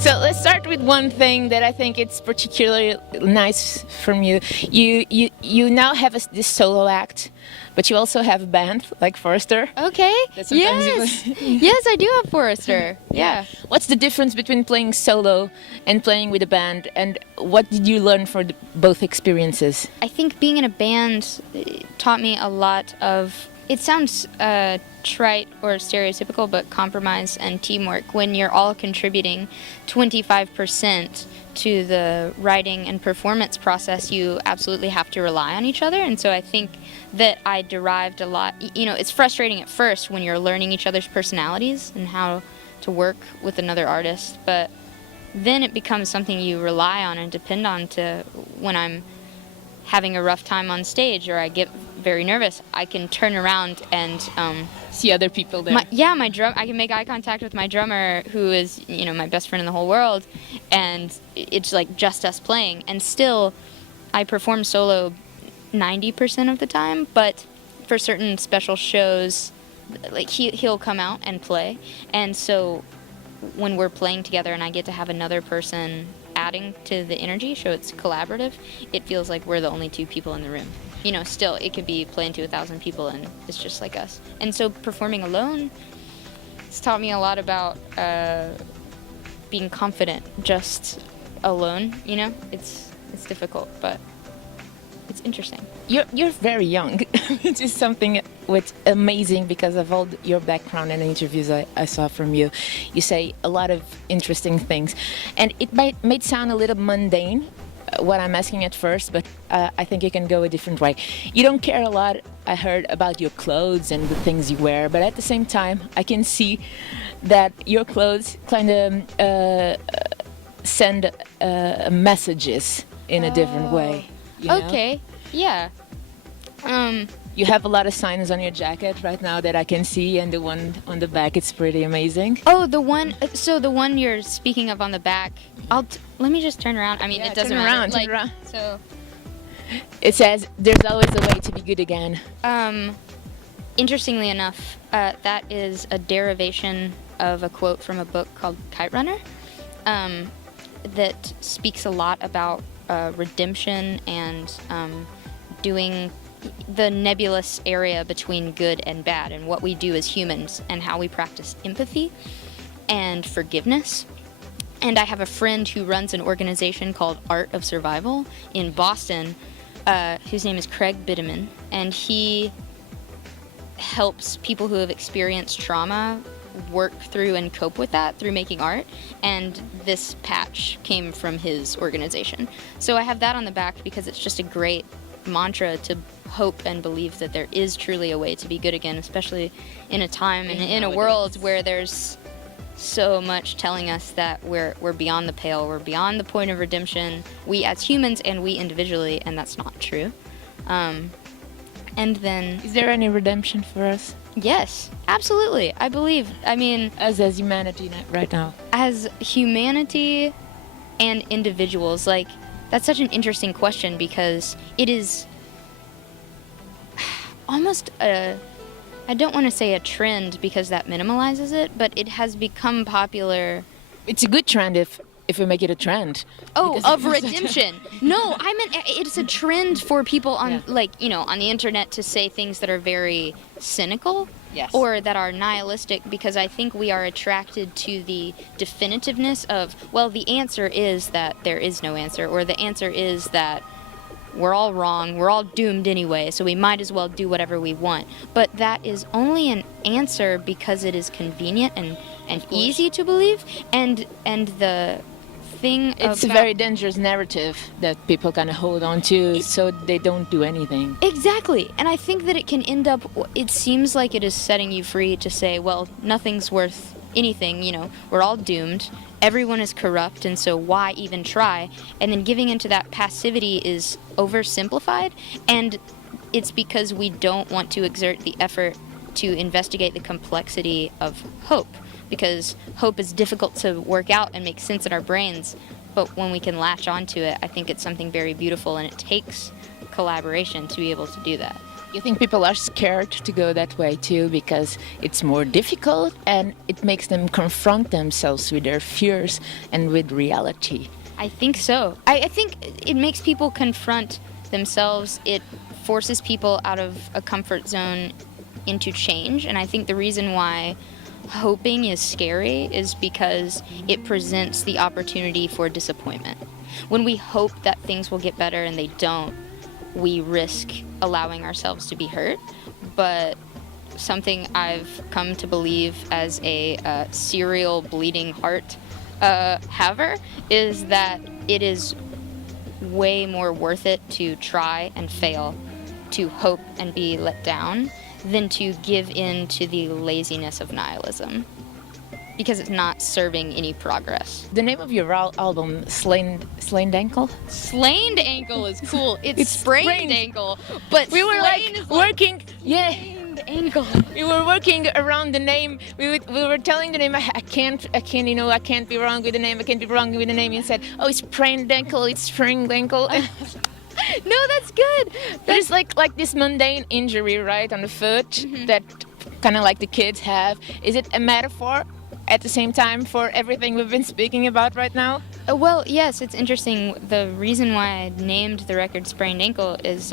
So let's start with one thing that I think it's particularly nice from you. You now have this solo act, but you also have a band like Forrester. Okay. Yes. Yes, I do have Forrester. Yeah. What's the difference between playing solo and playing with a band, and what did you learn for both experiences? I think being in a band taught me a lot of, it sounds trite or stereotypical, but compromise and teamwork. When you're all contributing 25% to the writing and performance process, you absolutely have to rely on each other. And so I think that I derived a lot. You know, it's frustrating at first when you're learning each other's personalities and how to work with another artist, but then it becomes something you rely on and depend on to when I'm having a rough time on stage or I get very nervous, I can turn around and see other people there. I can make eye contact with my drummer, who is, you know, my best friend in the whole world, and it's like just us playing. And still, I perform solo 90% of the time, but for certain special shows, like he'll come out and play, and so when we're playing together and I get to have another person adding to the energy, so it's collaborative, it feels like we're the only two people in the room. You know, still, it could be playing to 1,000 people and it's just like us. And so performing alone, it's taught me a lot about being confident just alone, you know? It's difficult, but it's interesting. You're very young, which is something what's amazing because of all your background and interviews I saw from you. You say a lot of interesting things, and it might sound a little mundane, what I'm asking at first, but I think you can go a different way. You don't care a lot, I heard, about your clothes and the things you wear, but at the same time, I can see that your clothes kind of send messages in a different way. You know? Okay, yeah. You have a lot of signs on your jacket right now that I can see, and the one on the back, it's pretty amazing. Oh, the one you're speaking of on the back, let me just turn around. I mean, it doesn't matter. Turn around. So it says, "There's always a way to be good again." Interestingly enough, that is a derivation of a quote from a book called Kite Runner, that speaks a lot about redemption and doing the nebulous area between good and bad and what we do as humans and how we practice empathy and forgiveness. And I have a friend who runs an organization called Art of Survival in Boston, whose name is Craig Bitteman, and he helps people who have experienced trauma work through and cope with that through making art, and this patch came from his organization. So I have that on the back because it's just a great mantra to hope and believe that there is truly a way to be good again, especially in a time and in a world where there's so much telling us that we're beyond the pale, we're beyond the point of redemption, we as humans and we individually, and that's not true. And then, is there any redemption for us? Yes, absolutely. I believe. I mean, as humanity right now. As humanity and individuals, like, that's such an interesting question because it is almost I don't want to say a trend because that minimalizes it, but it has become popular. It's a good trend if we make it a trend. Oh, of redemption. No, I meant it's a trend for people on, like, you know, on the internet to say things that are very cynical. Yes. Or that are nihilistic, because I think we are attracted to the definitiveness of, well, the answer is that there is no answer, or the answer is that we're all wrong, we're all doomed anyway, so we might as well do whatever we want. But that is only an answer because it is convenient and easy to believe, and the thing it's a very dangerous narrative that people kind of hold on to, so they don't do anything. Exactly. And I think that it can end up, it seems like it is setting you free to say, well, nothing's worth anything, you know, we're all doomed, everyone is corrupt, and so why even try? And then giving into that passivity is oversimplified, and it's because we don't want to exert the effort to investigate the complexity of hope, because hope is difficult to work out and make sense in our brains, but when we can latch onto it, I think it's something very beautiful, and it takes collaboration to be able to do that. You think people are scared to go that way too because it's more difficult and it makes them confront themselves with their fears and with reality? I think so. I think it makes people confront themselves. It forces people out of a comfort zone into change. And I think the reason why hoping is scary is because it presents the opportunity for disappointment. When we hope that things will get better and they don't, we risk allowing ourselves to be hurt. But something I've come to believe as a serial bleeding heart haver is that it is way more worth it to try and fail, to hope and be let down, than to give in to the laziness of nihilism, because it's not serving any progress. The name of your album, Slained Ankle? Slained ankle is cool. It's sprained ankle, but we were working. Yeah. Ankle. We were working around the name. We were telling the name. I can't. I can't be wrong with the name. I can't be wrong with the name. And said, "Oh, it's sprained ankle. It's sprained ankle." No, that's good. There's like this mundane injury, right, on the foot that kind of like the kids have. Is it a metaphor at the same time for everything we've been speaking about right now? Well, yes, it's interesting. The reason why I named the record Sprained Ankle is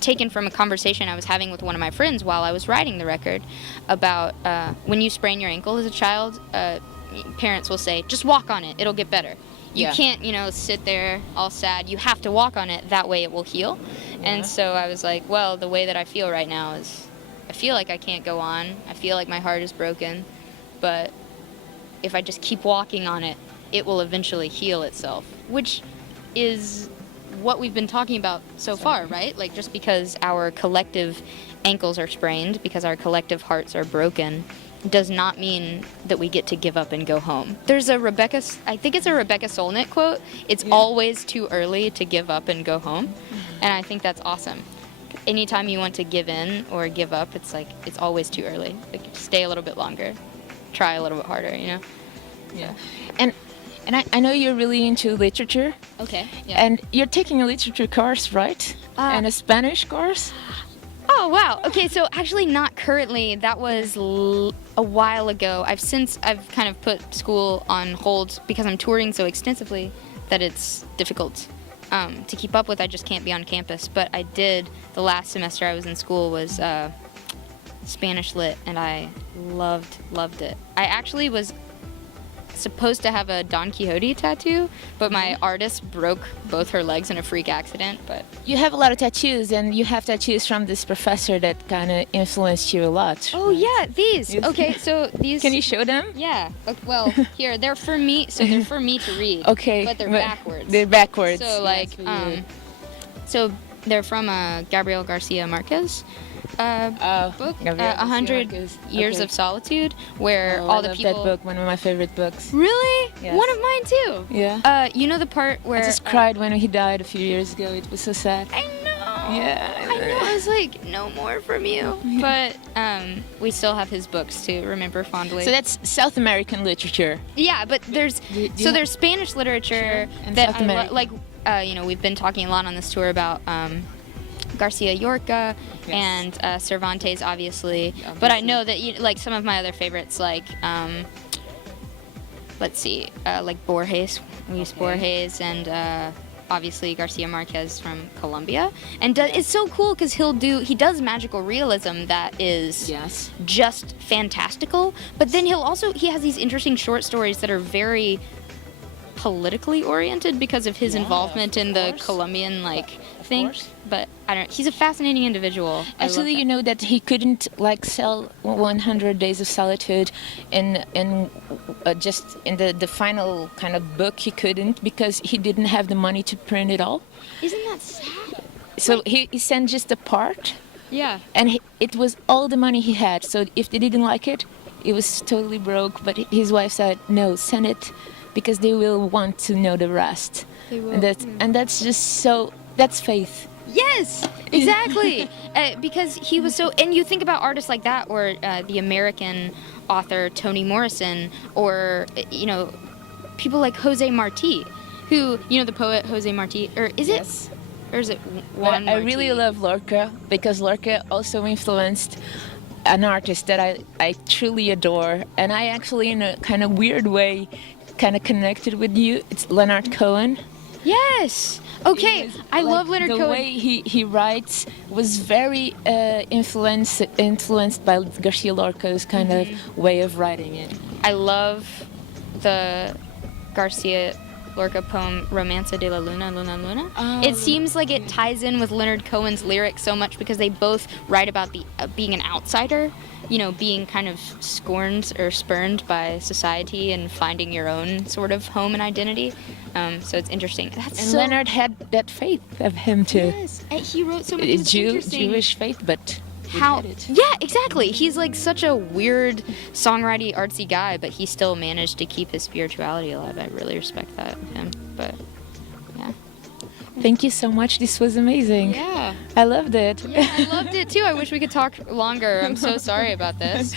taken from a conversation I was having with one of my friends while I was writing the record about when you sprain your ankle as a child, parents will say, just walk on it, it'll get better. You can't, sit there all sad. You have to walk on it. That way it will heal. Yeah. And so I was like, well, the way that I feel right now is I feel like I can't go on. I feel like my heart is broken. But if I just keep walking on it, it will eventually heal itself, which is what we've been talking about so far, right? Like, just because our collective ankles are sprained, because our collective hearts are broken, does not mean that we get to give up and go home. There's a Rebecca Solnit quote, it's always too early to give up and go home. And I think that's awesome. Anytime you want to give in or give up, it's like, it's always too early. Like, stay a little bit longer, try a little bit harder, Yeah. And I know you're really into literature. Okay. Yeah. And you're taking a literature course, right? And a Spanish course? Oh, wow. Okay, so actually not currently. That was a while ago. I've kind of put school on hold because I'm touring so extensively that it's difficult to keep up with. I just can't be on campus. But I did, the last semester I was in school was Spanish Lit, and I loved it. I actually was supposed to have a Don Quixote tattoo, but my artist broke both her legs in a freak accident. But you have a lot of tattoos, and you have tattoos from this professor that kind of influenced you a lot. Oh yeah, these. Okay, so these. Can you show them? Yeah. Well, here they're for me. So they're for me to read. Okay. But they're backwards. They're backwards. So like, so they're from Gabriel Garcia Marquez. Book, 100 Years of Solitude, where all the people... I love that book, one of my favorite books. Really? Yes. One of mine too. Yeah. You know the part where... I just cried when he died a few years ago. It was so sad. I know. Yeah. I know. I was like, no more from you. But we still have his books to remember fondly. So that's South American literature. Yeah, but there's... there's Spanish literature that South American. We've been talking a lot on this tour about... Garcia Lorca and Cervantes, obviously. But I know that some of my other favorites, like like Borges, Luis Borges, and obviously Garcia Marquez from Colombia. And it's so cool because he does magical realism that is just fantastical. But then he has these interesting short stories that are very politically oriented because of his involvement in the Colombian thing. But I don't know. He's a fascinating individual. Actually, you know that he couldn't sell 100 Days of Solitude in just in the final kind of book. He couldn't because he didn't have the money to print it all. Isn't that sad? So he sent just a part. Yeah. And it was all the money he had. So if they didn't like it, it was totally broke. But his wife said, "No, send it, because they will want to know the rest." They will. And that's just so. That's faith. Yes, exactly. Because he was so... And you think about artists like that, or the American author Toni Morrison, or, people like Jose Marti, who, the poet Jose Marti, or is it... Or is it But one? I really love Lorca because Lorca also influenced an artist that I truly adore, and I actually, in a kind of weird way, kind of connected with you. It's Leonard Cohen. Yes. Okay, I love Leonard the Cohen. way he writes was very influenced by Garcia Lorca's kind of way of writing it. I love the Garcia Lorca poem Romanza de la Luna, Luna, Luna. It seems like it ties in with Leonard Cohen's lyrics so much because they both write about the being an outsider, you know, being kind of scorned or spurned by society and finding your own sort of home and identity. So it's interesting. And Leonard had that faith of him too. Yes, and he wrote so much. It's interesting. Jewish faith, but How? Yeah, exactly. He's like such a weird songwriting artsy guy, but he still managed to keep his spirituality alive. I really respect that of him. But yeah. Thank you so much. This was amazing. Yeah. I loved it. Yeah, I loved it too. I wish we could talk longer. I'm so sorry about this.